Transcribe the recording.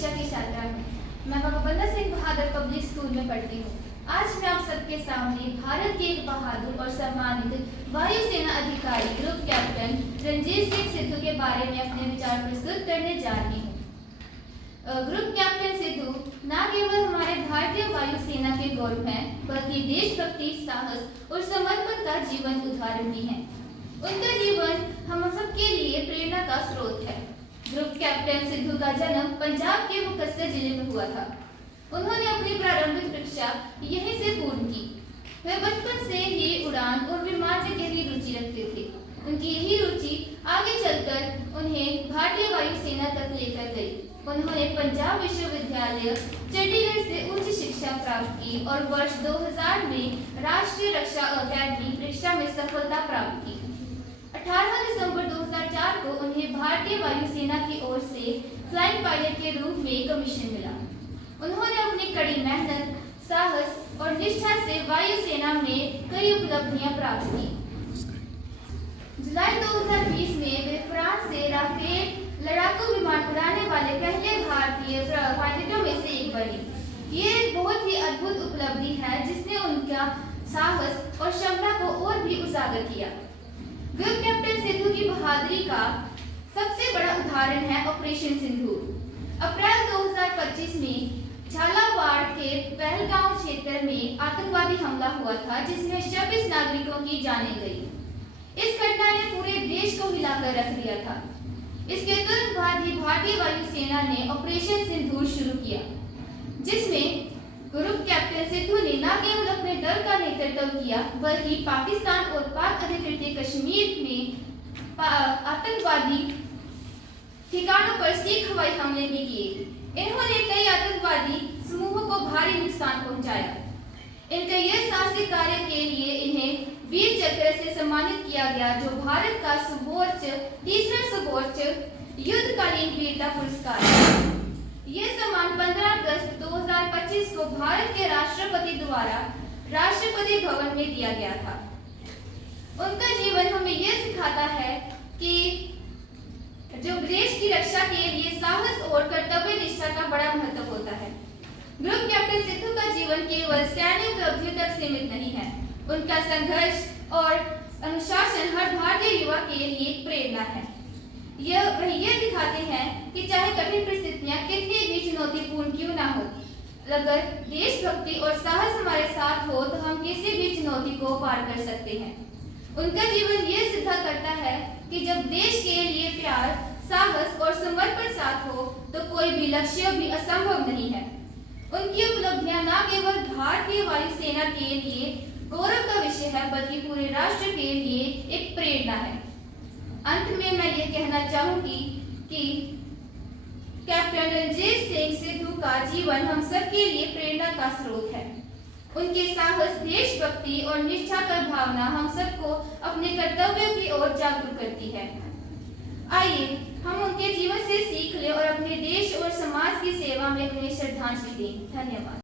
कक्षा की छात्रा हूँ। मैं बाबा बंदा सिंह बहादुर पब्लिक स्कूल में पढ़ती हूँ। आज मैं आप सबके सामने भारत के एक बहादुर और सम्मानित वायुसेना अधिकारी ग्रुप कैप्टन रणजीत सिंह सिद्धू के बारे में अपने विचार प्रस्तुत करने जा रही हूँ। ग्रुप कैप्टन सिद्धू न केवल हमारे भारतीय वायुसेना के गौरव हैं, बल्कि देशभक्ति, साहस और समर्पण का जीवन उदाहरण भी हैं। उनका जीवन हम सबके लिए प्रेरणा का स्रोत है। ग्रुप कैप्टन सिद्धू का जन्म पंजाब के मुक्तसर जिले में हुआ था। उन्होंने अपनी प्रारंभिक शिक्षा यहीं से पूर्ण की। वे बचपन से ही उड़ान और विमान में गहरी रुचि रखते थे। उनकी यही रुचि आगे चलकर उन्हें भारतीय वायुसेना तक लेकर गई। उन्होंने पंजाब विश्वविद्यालय चंडीगढ़ से उच्च शिक्षा प्राप्त की और वर्ष 2000 में राष्ट्रीय रक्षा अकादमी परीक्षा में सफलता प्राप्त की। 18 दिसंबर 2004 को उन्हें भारतीय वायुसेना की ओर से फ्लाइंग पायलट के रूप में कमीशन मिला। उन्होंने अपनी कड़ी मेहनत, साहस और निष्ठा से वायुसेना में कई उपलब्धियां प्राप्त की। जुलाई 2020 में वे फ्रांस से राफेल लड़ाकू विमान उड़ाने वाले पहले भारतीय पायलटों में से एक बने। ये एक बहुत ही अद्भुत उपलब्धि है जिसने उनका साहस और क्षमता को और भी उजागर किया। ग्रुप कैप्टन सिद्धू की बहादुरी का सबसे बड़ा उदाहरण है ऑपरेशन सिंदूर। अप्रैल 2025 में झालावाड़ के पहलगांव क्षेत्र में आतंकवादी हमला हुआ था, जिसमें 26 नागरिकों की जानें गई। इस घटना ने पूरे देश को हिलाकर रख दिया था। इसके तुरंत बाद ही भारतीय वायुसेना ने ऑपरेशन सिंदूर शुरू किया, जिसमें ग्रुप कैप्टन सिद्धू ने न केवल अपने दल का नेतृत्व किया, बल्कि पाकिस्तान और पाक अधिकृत कश्मीर में आतंकवादी ठिकानों पर सीख हवाई हमले भी किए। इन्होंने कई आतंकवादी समूहों को भारी नुकसान पहुंचाया। इनके यह साहसिक कार्य के लिए इन्हें वीर चक्र से सम्मानित किया गया, जो भारत का तीसरा सर्वोच्च युद्धकालीन वीरता पुरस्कार है। यह सम्मान 15 अगस्त 2025 को भारत के राष्ट्रपति द्वारा राष्ट्रपति भवन में दिया गया था। उनका जीवन हमें यह सिखाता है कि जो देश की रक्षा के लिए साहस और कर्तव्य निष्ठा का बड़ा महत्व होता है। ग्रुप कैप्टन सिद्धू का जीवन केवल सैन्य उपलब्धियों तक सीमित नहीं है। उनका संघर्ष और अनुशासन हर भारतीय युवा के लिए एक प्रेरणा है। यह दिखाते हैं कि चाहे कठिन परिस्थितियां कितनी भी चुनौतीपूर्ण क्यों ना हो, अगर देशभक्ति और साहस हमारे साथ हो तो हम किसी भी चुनौती को पार कर सकते हैं। उनका जीवन यह सिद्ध करता है कि जब देश के लिए प्यार, साहस और समर्पण साथ हो तो कोई भी लक्ष्य भी असंभव नहीं है। उनकी उपलब्धियां न केवल भारतीय वायुसेना के लिए गौरव का विषय है, बल्कि पूरे राष्ट्र के लिए एक प्रेरणा है। अंत में मैं ये कहना चाहूंगी कि कैप्टन रणजीत सिंह सिद्धू का जीवन हम सबके लिए प्रेरणा का स्रोत है। उनके साहस, देशभक्ति और निष्ठा का भावना हम सबको अपने कर्तव्यों की ओर जागरूक करती है। आइए हम उनके जीवन से सीख लें और अपने देश और समाज की सेवा में उन्हें श्रद्धांजलि दें। धन्यवाद।